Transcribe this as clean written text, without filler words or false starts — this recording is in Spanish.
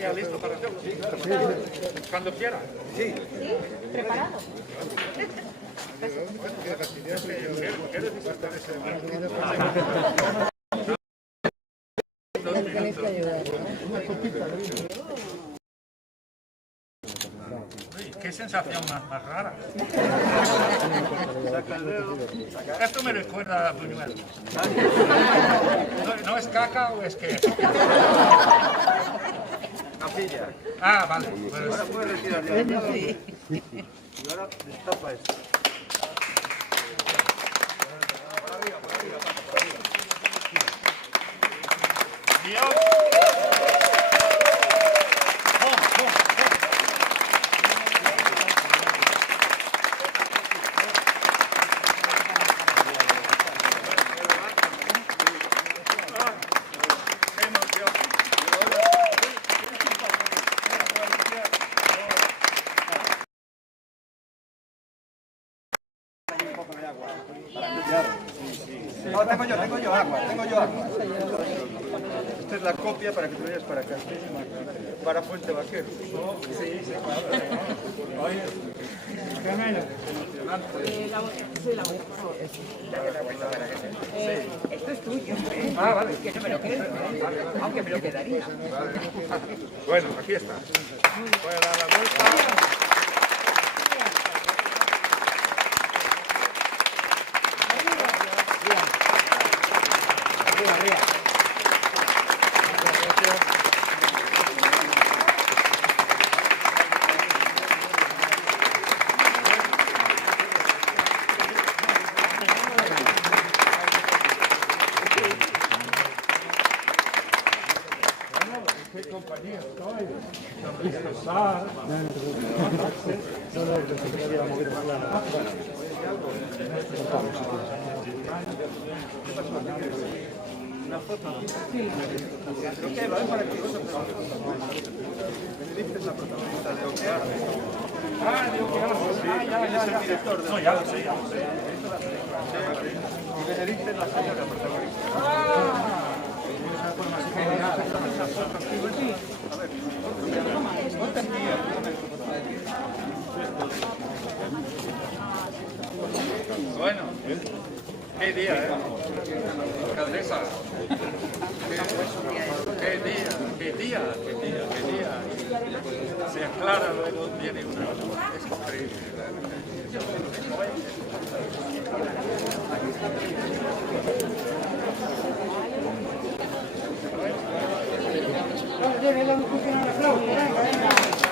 ya listo para hacerlo. Cuando quiera. Sí. ¿Preparado? ¿Quieres disfrutar ese momento? Qué sensación más rara. Esto me recuerda a Buñuel. ¿No es caca o es qué? Capilla. Ah, vale. Ahora puedes retirar ya. Y ahora destapa esto. Dios. No, tengo yo agua. Esta es la copia para que te vayas para acá. Para Fuente Vaquero. Sí. Esto es tuyo, ¿eh? Ah, vale. Que no me lo quedo, ¿eh? Aunque me lo quedaría. Bueno, aquí está. Voy a dar la vuelta. ¿Qué compañía estoy? Descansar. Una foto. Creo que va para que vosotros. Benedicta es la protagonista de Okear. Ah, digo que Es el director de... No, ya lo sé. Y Benedicta es la señora protagonista. Bueno, qué día, ¿eh? Alcaldesa. Qué día. Se aclara, luego viene una... Es increíble. Venga, venga.